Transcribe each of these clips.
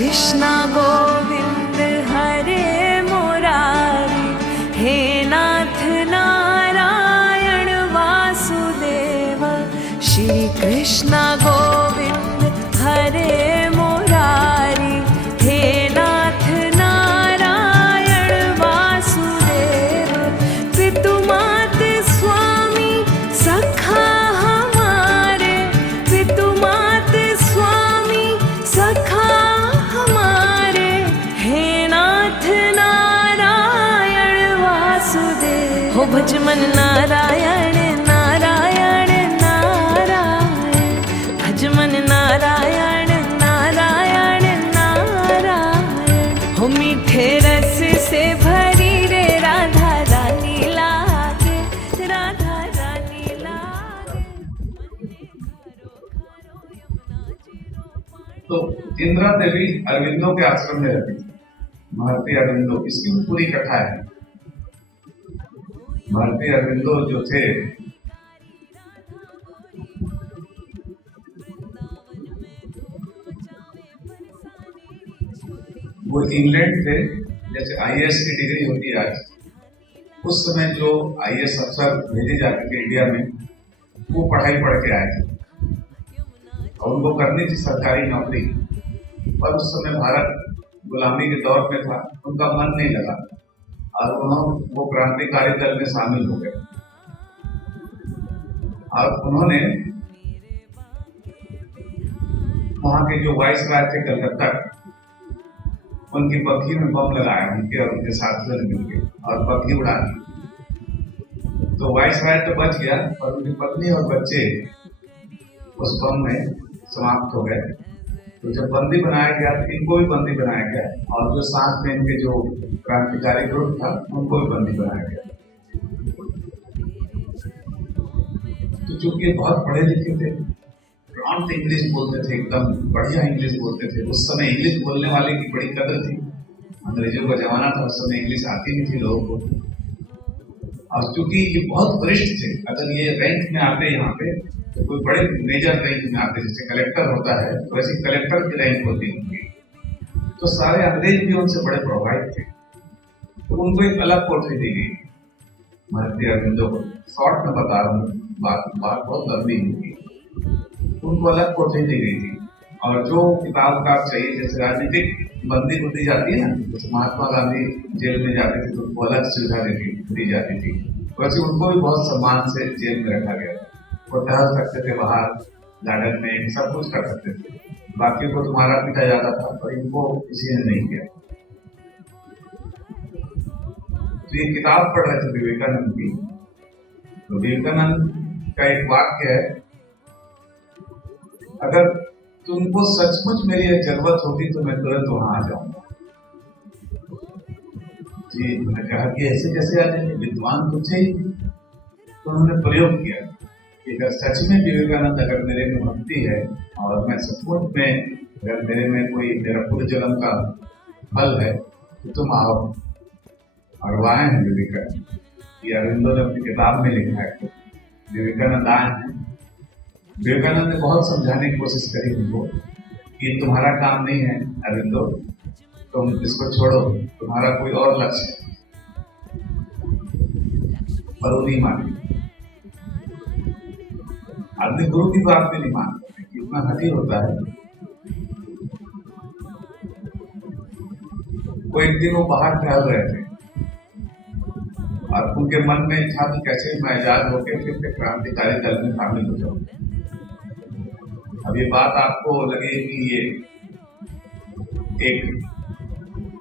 कृष्णा गोविंद हरे मुरारी, हे नाथ नारायण वासुदेव। श्री कृष्णा गोविंद हरे मुरारी, हे नाथ नारायण वासुदेव। पितु मात स्वामी सखा हमारे, पितु मात स्वामी सखा हमारे, हे नाथ नारायण वासुदेव। हो भज मन नारायण नारायण नारायण, भज मन नारायण नारायण नारायण। हो मीठे रस से भरी रे राधा रानी लागे, राधा रानी लागे। तो इंदिरा देवी अरविंदो के आश्रम में रहती थी, महर्षि अरविंदो। इसकी भी पूरी कथा है। महर्षि अरविंदो जो थे वो इंग्लैंड थे। जैसे आईएएस की डिग्री होती है आज, उस समय जो आईएएस अफसर भेजे जाते थे इंडिया में, वो पढ़ाई पढ़ के आए थे और उनको करनी थी सरकारी नौकरी। पर उस समय भारत गुलामी के दौर में था, उनका मन नहीं लगा और वो क्रांतिकारी दल में शामिल हो गए। और उन्होंने वहां के जो वाइसराय थे कलकत्ता, उनकी पत्नी में बम लगाया, उनके और उनके साथियों ने मिलकर, और पत्नी उड़ा दी। तो वाइसराय तो बच गया, पर उनकी पत्नी और बच्चे उस बम में समाप्त हो गए। तो जब बंदी बनाया गया तो इनको भी बंदी बनाया गया, और जो साथ में इनके जो क्रांतिकारी ग्रुप था उनको भी बंदी बनाया गया। तो चूंकि बहुत पढ़े लिखे थे, फ्लुएंट इंग्लिश बोलते थे, एकदम बढ़िया इंग्लिश बोलते थे। उस समय इंग्लिश बोलने वाले की बड़ी कदर थी। अंग्रेजों का जमाना था, उस समय इंग्लिश आती नहीं थी लोगों को। और चूंकि ये बहुत वरिष्ठ थे, अगर ये रैंक में आते यहाँ पे तो कोई बड़े मेजर रैंक में आते, जैसे कलेक्टर होता है तो वैसे कलेक्टर की रैंक होती होंगी, तो सारे अंग्रेज भी उनसे बड़े प्रभावित थे। तो उनको एक अलग कोठरी दी गई महर्षि अरविंदो को। शॉर्ट में बता रहा हूँ, बात बहुत लंबी होगी। उनको अलग कोठरी दी गई थी, और जो किताबकार चाहिए, जैसे राजनीतिक बंदी को दी जाती है ना, जैसे महात्मा गांधी जेल में जाते थे तो उनको अलग सुविधा दी जाती थी, वैसे उनको भी बहुत सम्मान से जेल में रखा गया। वो टहल सकते थे बाहर, गार्डन में, सब कुछ कर सकते थे। बाकी को तुम्हारा पीटा जाता था, पर इनको किसी ने नहीं किया। तो ये किताब पढ़ रहे थे विवेकानंद की। तो विवेकानंद का एक वाक्य है, अगर तुमको सचमुच मेरी जरूरत होगी तो मैं तुरंत वहां आ जाऊंगा। जी, मैंने कहा कि ऐसे कैसे आ जाएंगे, विद्वान तो थे। तो उन्होंने प्रयोग किया कि अगर सच में विवेकानंद, अगर मेरे में भक्ति है और मैं सचमुच में, अगर मेरे में कोई मेरा पूर्व जन्म का फल है तो तुम आओ। और वो आए हैं विवेकानंद। ये अरविंदो ने अपनी किताब में लिखा है, विवेकानंद आए हैं। विवेकानंद ने बहुत समझाने की कोशिश करी उनको कि तुम्हारा काम नहीं है अरविंदो, तुम इसको छोड़ो, तुम्हारा कोई और लक्ष्य है। पर वो नहीं माने। आदमी गुरु की बात में नहीं मानता, कितना हठी होता है। वो एक दिन वो बाहर टहल रहे थे और उनके मन में था कि कैसे मैं आजाद होकर फिर से क्रांतिकारी दल में शामिल हो जाऊं। अब ये बात आपको लगे कि ये एक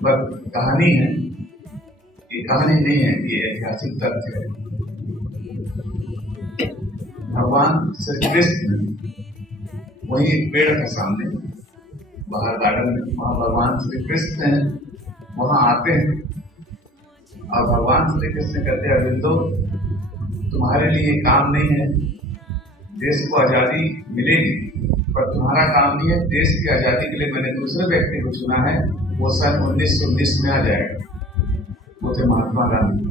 बस कहानी है, ये कहानी नहीं है, ये ऐतिहासिक तथ्य है। भगवान श्री कृष्ण, वही एक पेड़ था सामने बाहर गार्डन में, वहां भगवान श्री कृष्ण वहां आते हैं और भगवान श्री कृष्ण कहते हैं, अरविंदो तुम्हारे लिए काम नहीं है, देश को आजादी मिलेगी, पर तुम्हारा काम नहीं है। देश की आजादी के लिए मैंने दूसरे व्यक्ति को चुना है, वो सन 1919 में आ जाएगा। वो थे महात्मा गांधी।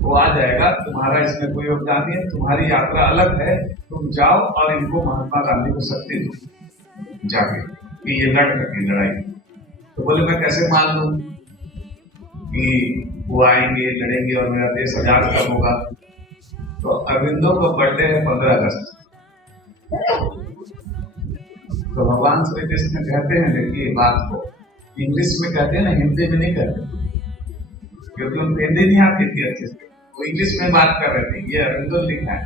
वो आ जाएगा, तुम्हारा इसमें कोई योगदान नहीं है, तुम्हारी यात्रा अलग है, तुम जाओ और इनको महात्मा गांधी को शक्ति दो जाके। कि ये लड़ सके लड़ाई। तो बोले मैं कैसे मान लूं कि वो आएंगे लड़ेंगे और मेरा देश आजाद कब होगा। तो अरविंदो का बर्थडे है 15 अगस्त। तो भगवान श्री कृष्ण कहते हैं, देखिए बात को इंग्लिश में कहते हैं ना, हिंदी में नहीं कहते, क्योंकि उनको हिंदी नहीं आती थी अच्छे से, वो इंग्लिश में बात कर रहे थे। ये अरविंदो लिखा है।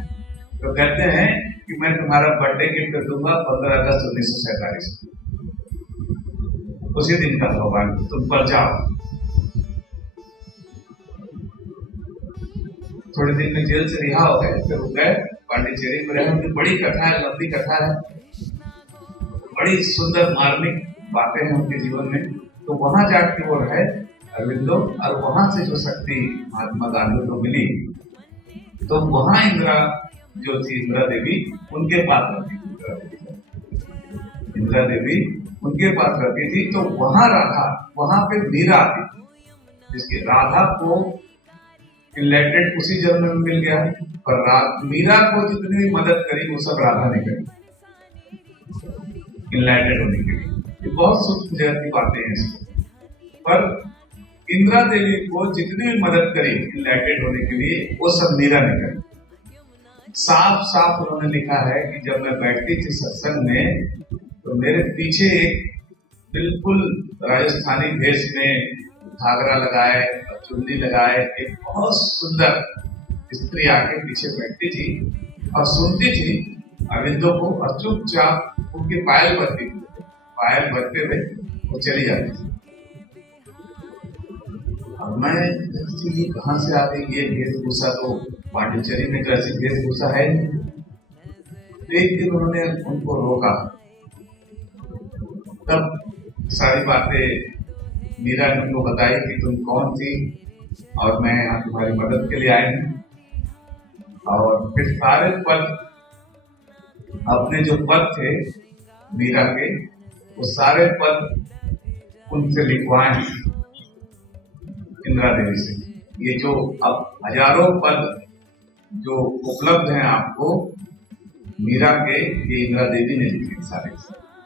तो कहते हैं कि मैं तुम्हारा बर्थडे गिफ्ट दूंगा 15 अगस्त 1947। उसी दिन का भगवान तुम पर जाओ। थोड़े दिन में जेल से रिहा हो गए, फिर वो गए पांडिचेरी में रहे। उनकी बड़ी कथा है, लंबी कथा है, बड़ी सुंदर मार्मिक बातें हैं उनके जीवन में। तो वहां जाके वो रहे अरविंदो, और वहां से जो शक्ति महात्मा गांधी को मिली, तो वहां इंदिरा जो थी, इंदिरा देवी उनके पास रहती थी। इंदिरा देवी उनके पास रहती थी। तो वहां राधा, वहां पे मीरा आती थी, जिसकी राधा को इनलाइटेड उसी जन्म में मिल गया, पर मीरा को जितनी भी मदद करी वो सब राधा ने करी इनलाइटेड होने के लिए। ये बहुत सूक्ष्म जगत की बातें हैं इसको। पर इंदिरा देवी को जितनी भी मदद करी इनलाइटेड होने के लिए वो सब मीरा ने करी। साफ साफ उन्होंने लिखा है कि जब मैं बैठती थी सत्संग में, तो मेरे पीछे एक बिल्कुल राजस्थानी भेष में घाघरा लगाए और चुन्नी लगाए एक बहुत सुंदर स्त्री आके पीछे बैठती थी और सुनती थी अरविंदो को, और चुपचाप उनके पायल बजती थी, पायल बजते हुए वो चली जाती थी। अब मैं ये कहाँ से आ गई, ये वेशभूषा तो पांडिचेरी में जैसी वेशभूषा है। एक दिन उन्होंने उनको रोका, तब सारी बातें मीरा ने उनको बताई कि तुम कौन थी और मैं यहाँ तुम्हारी मदद के लिए आई हूँ। और फिर सारे पद, अपने जो पद थे मीरा के, वो सारे पद उनसे लिखवाए इंदिरा देवी से। ये जो अब हजारों पद जो उपलब्ध हैं आपको मीरा के, ये इंदिरा देवी ने लिखे सारे,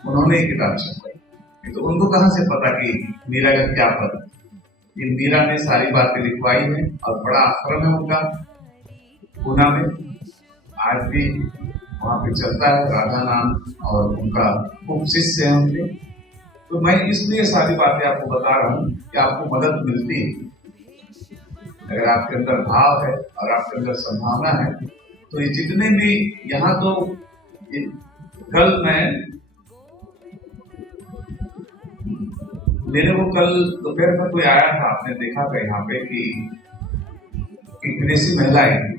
उन्होंने किताब छपाई। तो उनको कहां से पता कि मीरा का क्या पद है? ये मीरा ने सारी बातें लिखवाई है, और बड़ा आश्रम है उनका पूना में, आज भी वहां पे चलता है राधा नाम, और उनका खूब शिष्य है उनके। तो मैं इसलिए सारी बातें आपको बता रहा हूँ कि आपको मदद मिलती है अगर आपके अंदर भाव है और आपके अंदर संभावना है। तो ये जितने भी यहाँ, तो कल मैं मेरे को कल दोपहर में कोई आया था, आपने देखा था यहाँ पे कि विदेशी महिलाएं थी,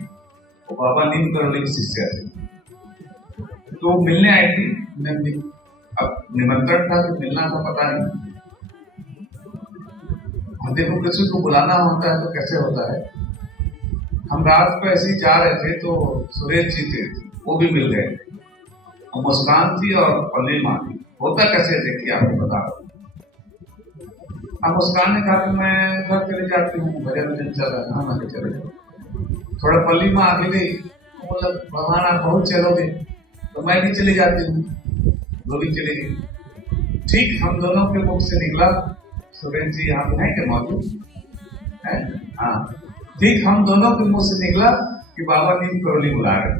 वो बाबा नीम करोली की शिष्या थी। तो मिलने आई थी, अब निमंत्रण था कि मिलना था, पता नहीं। हम देखो किसी को बुलाना होता है तो कैसे होता है। हम रात को ऐसे ही जा रहे थे, तो सुरेश जी थे, वो भी मिल गए, और मुस्कान थी और पल्ली माँ थी। होता कैसे देखिए आपको बता रहा हूँ। अब मुस्कान ने कहा कि मैं घर चले जाती हूँ, भजन दिन चल रहा है, हाँ मैं चले जाऊँ। थोड़ा पल्ली में आगे गई, मतलब भगवान आप बहुत चलोगे, तो मैं भी चली जाती हूँ, वो भी चली गई। ठीक हम दोनों के मुख से निकला, सुरेश जी यहाँ पे है क्या मौजूद है? हाँ, ठीक हम दोनों के मुंह से निकला कि बाबा नीम करोली बुला रहे,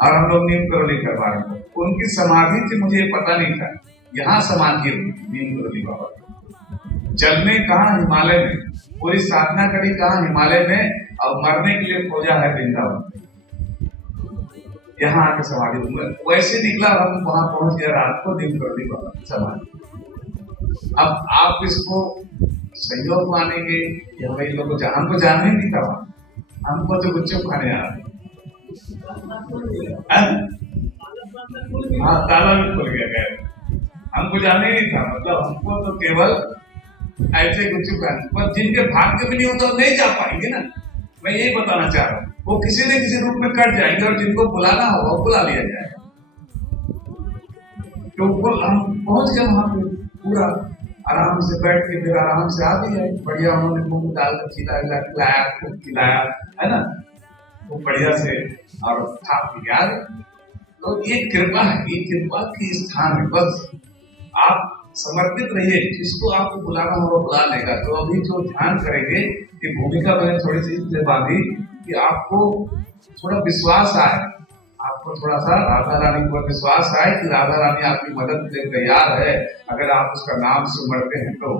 और हम लोग नीम करोली करवा रहे थे। उनकी समाधि थी, मुझे पता नहीं था यहाँ समाधि नीम करोली बाबा। जन्मे कहाँ? हिमालय में। पूरी साधना करी कहाँ? हिमालय में, और मरने के लिए खोजा है वृंदावन। यहाँ आके समाधि, वैसे निकला, हम वहां पहुंच गया रात को नीम करोली बाबा समाधि। अब आप इसको सहयोग मानेंगे कि हमें इन लोगों को हमको जानने नहीं था, हमको तो गुच्चुप खाने आ रहे। हाँ, ताला भी खुल गया, हमको जानने नहीं था, मतलब हमको तो केवल ऐसे गुच्चुप खाने, पर जिनके भाग्य में नहीं होता तो नहीं जा पाएंगे ना। मैं यही बताना चाह रहा हूँ, वो किसी न किसी रूप में कट जाएंगे, और जिनको बुलाना होगा वो बुला लिया जाएगा। तो हम पहुंच गए वहां पे, पूरा आराम से बैठ के, फिर आराम से आ गए। बढ़िया उन्होंने मूंग दाल का खिलाया, खूब खिलाया, है ना, वो बढ़िया से, और खा पी आ गए। तो ये कृपा है, ये कृपा की स्थान है। बस आप समर्पित रहिए, जिसको आपको बुलाना हो वो बुला लेगा। तो अभी जो ध्यान करेंगे कि भूमिका मैंने थोड़ी सी इसलिए बांधी कि आपको थोड़ा विश्वास आए, आपको थोड़ा सा राधा रानी पर विश्वास आए कि राधा रानी आपकी मदद के लिए तैयार है, अगर आप उसका नाम सुमरते हैं तो।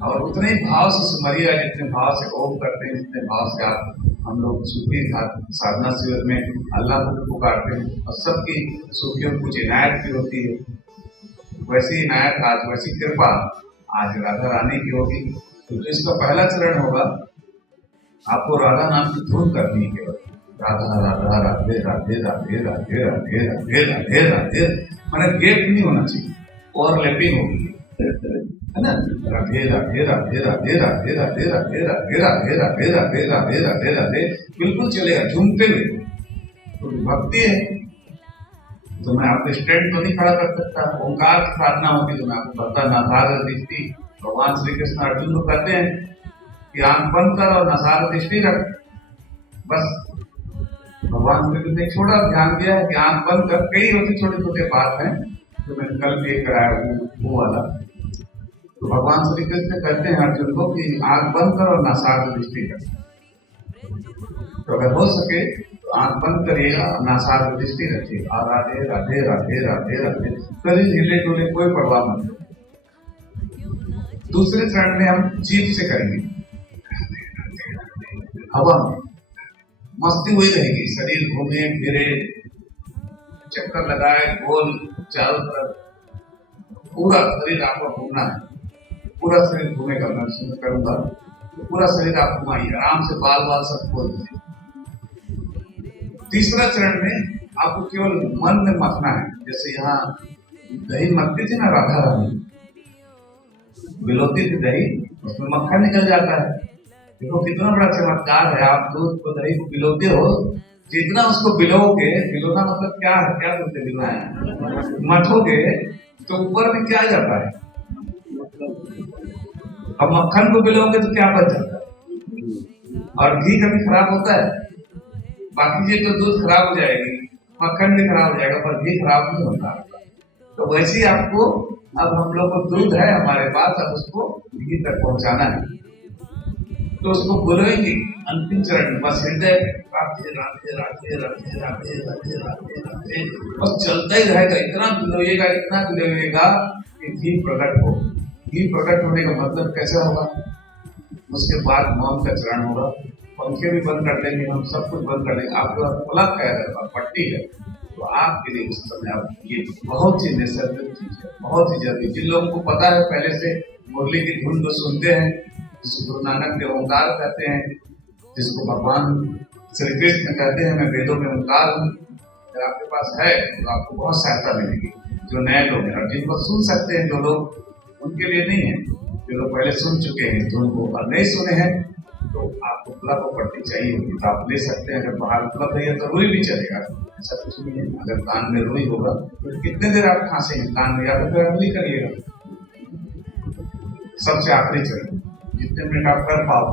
और उतने ही भाव से सुमरिए जितने भाव से ओम करते हैं, जितने भाव से आप हम लोग सुखी साधना शिविर में अल्लाह को पुकारते हैं और सबकी सुखियों कुछ इनायत भी होती है। वैसी इनायत आज, वैसी कृपा आज राधा रानी की होगी। तो इसका पहला चरण होगा, आपको राधा नाम की धुन करनी है केवल। राधा राधा राधे राधे राधे राधे राधे राधे राधे राधे, मैंने गेप नहीं होना चाहिए, ओवरलैपिंग होगी, है ना। राधे राधे राधे राधे राधे राधे राधे राधे राधे राधे राधे राधे राधे राधे बिल्कुल चलेगा झूमते हुए। तो भक्ति है तो मैं आपको स्टैंड तो नहीं खड़ा कर सकता। ओंकार की प्रार्थना होगी तो मैं आपको पता नासार दृष्टि, भगवान श्री कृष्ण अर्जुन को कहते हैं कि आंख बंद कर और नासार दृष्टि रख। बस भगवान श्री कृष्ण ने छोटा ध्यान दिया है कि आंख बंद कर। कई होती छोटे छोटे बात है तो मैंने कल भी कराया वो वाला। तो भगवान श्री कृष्ण कहते हैं अर्जुन को कि आंख बंद कर और नासार दृष्टि कर। तो अगर हो सके तो आंख बंद करिएगा और नासार दृष्टि रखिएगा। राधे राधे राधे राधे राधे, कभी हिले डुले कोई परवाह मत करो। दूसरे चरण में हम जीभ से करेंगे, हवा मस्ती हुई रहेगी, शरीर घूमे फिरे, चक्कर लगाए गोल चारों तरफ, पूरा शरीर आपको घूमना है। पूरा शरीर घूमेगा, मैं शुरू करूंगा तो पूरा शरीर आप घुमाइए, आराम से बाल बाल सब खोल दीजिए। तीसरा चरण में आपको केवल मन में मथना है। जैसे यहाँ दही मथती थी ना राधा रानी, बिलोती थी दही, उसमें मक्खन निकल जाता है। देखो कितना बड़ा चमत्कार है। आप दूध को दही को बिलोते हो, जितना उसको बिलोगे, बिलोना मतलब क्या है, क्या बोलते बिलोना, मथोगे तो ऊपर में क्या जाता है। अब मक्खन को बिलोगे तो क्या बच जाता है। और घी कभी खराब होता है, बाकी चीज तो दूध खराब हो जाएगी, मक्खन भी खराब हो जाएगा, पर घी खराब नहीं होता। तो वैसे ही आपको, अब हम लोग को दूध है हमारे पास, अब उसको घी तक पहुंचाना है। तो उसको बुलाएंगे अंतिम चरण में, बस हृदय राधे राधे राधे राधे राधे राधे राधे राधे, बस चलता ही रहेगा। इतना बिलोएगा कि घी प्रकट हो। घी प्रकट होने का मतलब कैसे होगा, उसके बाद मौन का चरण होगा। पंखे भी बंद कर देंगे, हम सब कुछ बंद कर देंगे। आपके पास प्लग है, पट्टी है, तो आपके लिए उस समय आप ये बहुत ही नैसर्गिक चीज है, बहुत ही जरूरी। जिन लोगों को पता है पहले से मुरली की धुन को सुनते हैं, जिसको गुरु नानक देव ओंकार कहते हैं, जिसको भगवान श्री कृष्ण कहते हैं मैं वेदों में ओंकार हूँ, अगर आपके पास है तो आपको बहुत सहायता मिलेगी। जो नए लोग हैं और जिनको सुन सकते हैं, जो लोग उनके लिए नहीं है, जो लोग पहले सुन चुके हैं धुन को और नहीं सुने हैं, तो आपको प्लग और पट्टी चाहिए होगी तो आप ले सकते हैं। अगर बाहर प्लग है तो रुई भी चलेगा, ऐसा कुछ नहीं है। अगर कान में रुई होगा तो कितने देर आप खांसेंगे कान में, या फिर अगली करिएगा। सबसे आखिरी चरण, जितने मिनट आप कर पाओ।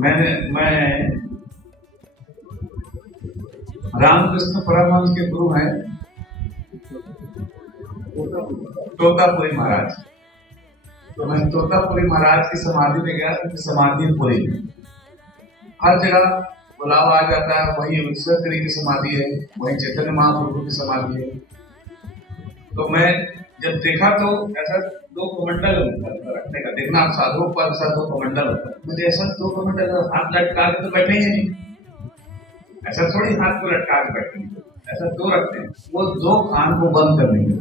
मैं रामकृष्ण परमहंस के गुरु हैं तोतापुरी महाराज। तो मैं तोतापुरी महाराज की समाधि में गया, उनकी समाधि पुरी में हर जगह बुलावा आ जाता है। वहीं विश्वकरी की समाधि है, वहीं चैतन्य महाप्रभु की समाधि है। तो मैं जब देखा तो ऐसा दो कमंडल रखने का, देखना आप साधुओं पर ऐसा दो कमंडल होता है, मुझे ऐसा दो कमंडल हाथ लटका के तो बैठेंगे नहीं, ऐसा थोड़ी हाथ को लटका के बैठेंगे, ऐसा दो रखते हैं। वो दो कान को बंद करने के,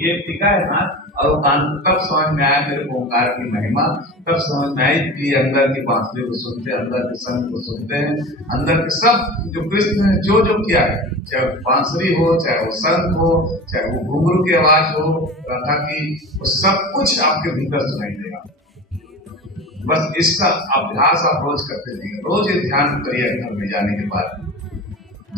ये टिका है हाथ, और वो कान तब समझ में आया मेरे को ओंकार की महिमा, तब समझ में आई कि अंदर की बांसुरी को सुनते हैं, अंदर के संग को सुनते हैं, अंदर के सब जो कृष्ण ने जो जो किया है, चाहे बांसुरी हो, चाहे वो संग हो, चाहे वो घुंघरू की आवाज हो राधा की, वो सब कुछ आपके भीतर सुनाई देगा। बस इसका अभ्यास आप रोज करते रहिए, रोज ये ध्यान करिए घर में जाने के बाद।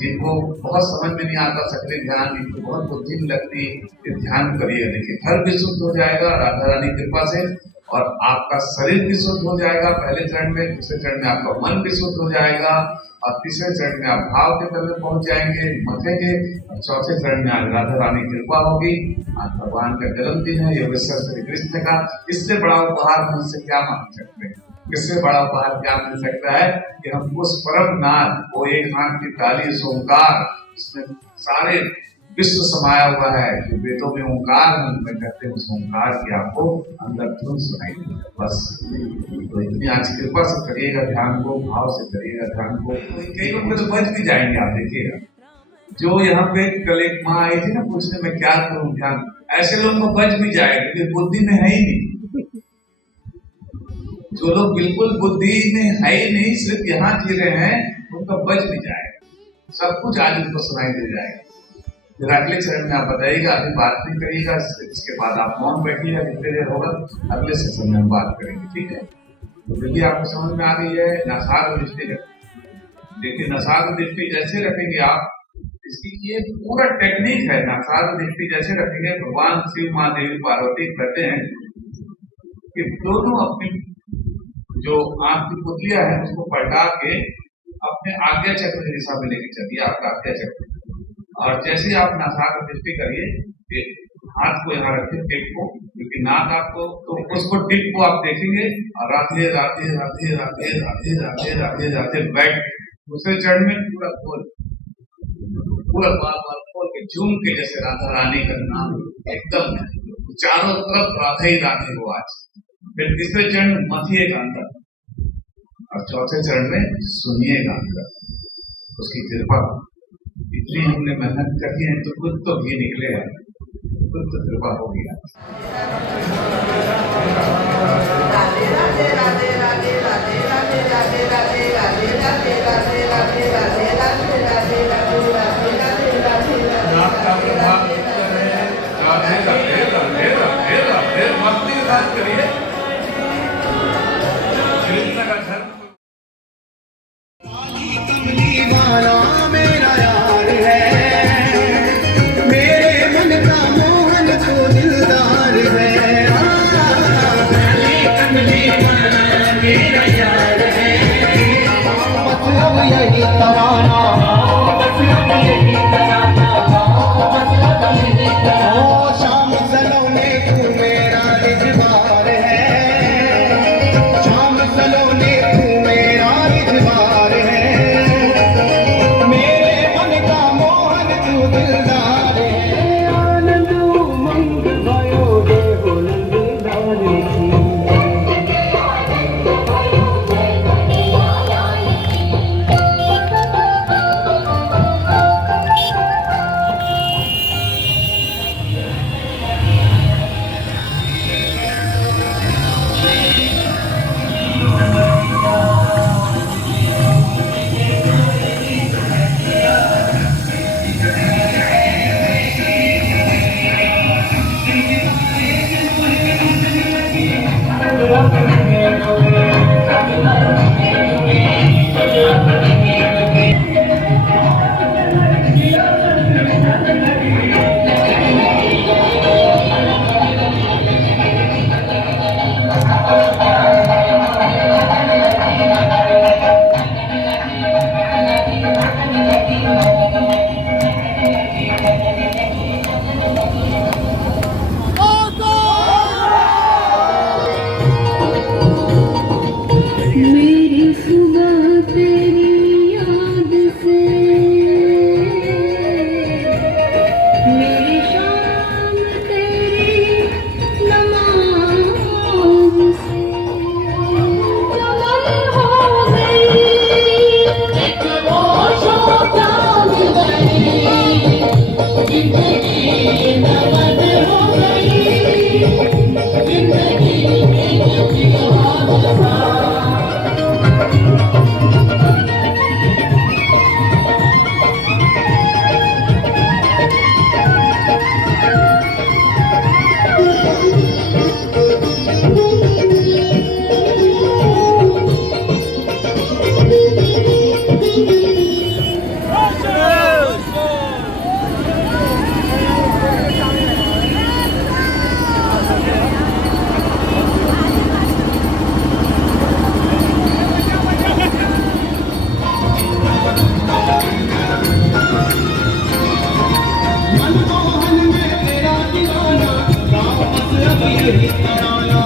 जिनको बहुत समझ में नहीं आता सक्रिय ध्यान, जिनको बहुत बुद्धि में लगती है, ध्यान करिए, देखिए घर भी शुद्ध हो जाएगा राधा रानी कृपा से, और आपका शरीर भी शुद्ध हो जाएगा पहले चरण में, दूसरे चरण में आपका मन भी शुद्ध हो जाएगा, और तीसरे चरण में आप भाव के तल में पहुंच जाएंगे, मथेंगे, और चौथे चरण में आज राधा रानी की कृपा होगी। आज भगवान का जन्मदिन है, योगेश्वर श्री कृष्ण का। इससे बड़ा उपहार हम उससे क्या मांग सकते हैं? इससे बड़ा उपहार क्या मिल सकता है कि हम उस परम नाथ, वो एक हाथ की ताली, उस ओंकार, उसमें सारे विश्व समाया हुआ है, जो वेदों में ओंकार में कहते हैं, उस ओंकार की आपको अंदर धुन सुनाई देगी। बस तो इतनी आज कृपा से करिएगा ध्यान को, भाव से करिएगा ध्यान को। कई लोग तो बच भी जाएंगे, आप देखिएगा। जो यहाँ पे कल एक माँ आई थी ना पूछने में क्या करूं ध्यान, ऐसे लोग को बच भी जाएगा, क्योंकि बुद्धि में है ही नहीं। जो लोग बिल्कुल बुद्धि में है ही नहीं, सिर्फ यहाँ जी रहे हैं, उनका बच भी जाएगा, सब कुछ आज उनको सुनाई दे जाएगा। फिर अगले चरण में आप बताइएगा, अभी बात नहीं करिएगा, इसके बाद आप मौन बैठिएगा, जितने देर होगा अगले सेशन में हम बात करेंगे, ठीक है? तो यदि आपको समझ में आ गई है, नसाद दृष्टि देखिए, नसाद दृष्टि जैसे रखेंगे आप, इसकी ये पूरा टेक्निक है। नसाद दृष्टि जैसे रखेंगे, भगवान शिव, माँ देवी पार्वती कहते हैं कि दोनों अपनी जो आंख की पुतलियां है उसको पलटा के अपने आज्ञा चक्र की दिशा में लेके चलिए, आपका आज्ञा चक्र। और जैसे आप नासाक दृष्टि करिए, हाथ को यहाँ रखिए, टिप को, क्योंकि नाक आपको, तो उसको टिप को आप देखेंगे, और राधे राधे राधे राधे राधे राधे राधे राधे बैठ दूसरे चरण में पूरा खोल, पूरा बार बार खोल के झूम के, जैसे राधा रानी का नाम एकदम चारों तरफ राधे ही राधे हो आज। फिर तीसरे चरण में मथिएगा अंदर, और चौथे चरण में सुनिएगा अंदर, उसकी कृपा। इतनी हमने मेहनत करी है तो खुद तो भी निकलेगा, खुद तो कृपा होगी। राधे राधे राधे राधे राधे राधे राधे राधे राधे राधे राधे राधे राधे राधे राधे राधे राधे राधे राधे आपका प्रभाव राधे राधे राधे राधे राधे मस्ती के साथ करिए। कृष्ण का धर्म मनमोहन में तेरा दीवाना, राम बस अब यही तराना,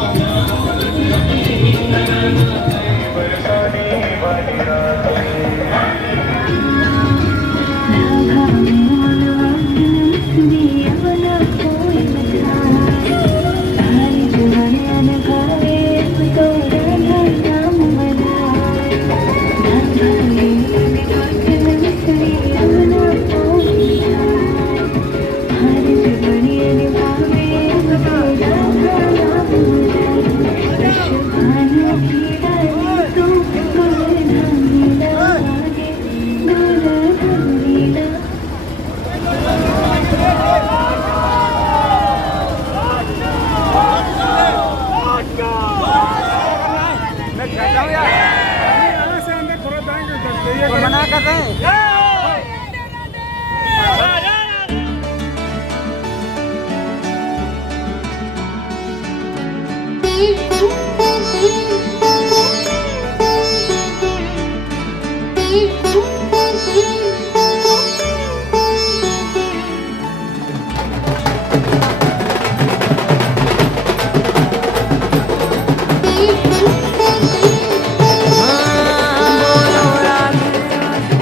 मना कर रहे हैं।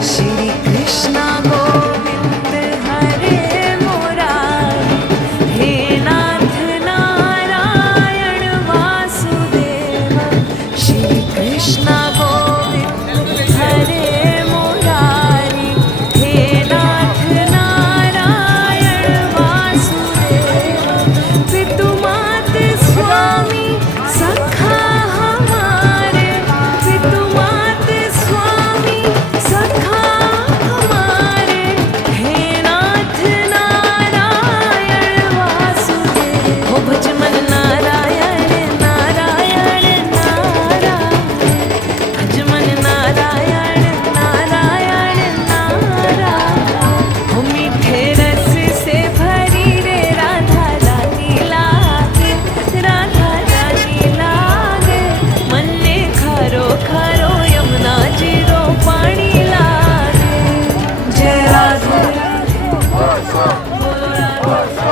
श्री कृष्ण गोविंद हरे मुरारी, हे नाथ नारायण वासुदेव। श्री कृष्ण गोविंद हरे मुरारी, हे नाथ नारायण वासुदेव। पितुमात स्वामी सखा हमारे, पितुमात स्वामी सखा हमारे, हे नाथ नारायण वासुदेव। हो भज मन नारायण नारायण नारायण, भज मन नारायण नारायण नारायण। हो मीठे रस से भरी रे राधा रानी लागे, राधा रानी लागे। मन ने खरो खरो यमुना जीरो पानी लागे। जय राधे बोलो राधे।